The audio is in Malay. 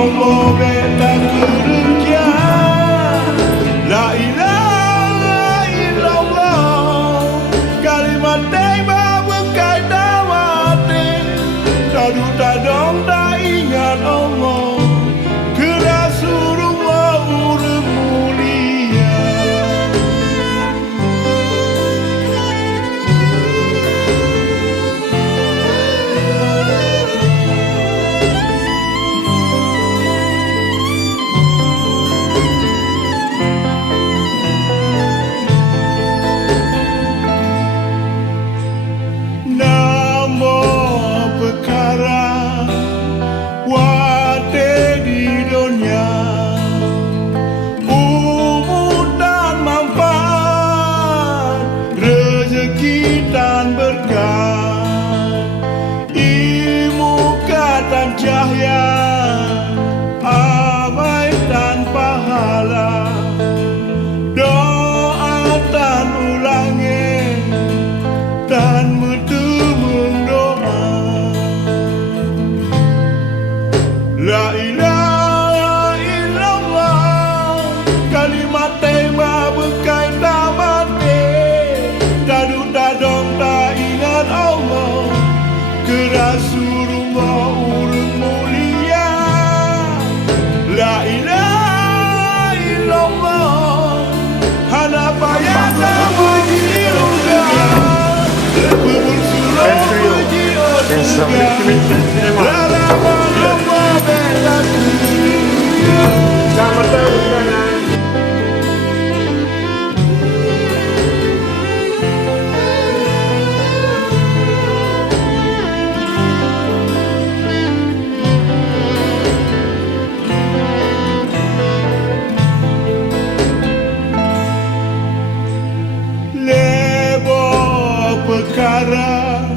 Allah bela kerja. La ilaha illallah, kalimat taiba berkaitan mati. Tadu tadong tak ingat Allah, ke Rasulullah urang mulia. Dan berkat ilmu dan cahaya, amal dan pahala, doa dan ulangi dan mutu mendoa. La ilaha illallah, kalimat tema berkaitan mati. Dadu dadong tak ingat Allah, ke Rasulullah urang mulia. La ilaha illallah, hana payah nama diuga, bubur surau puji osuga. Lalaman Allah bela kerja. Selamat tahun perkara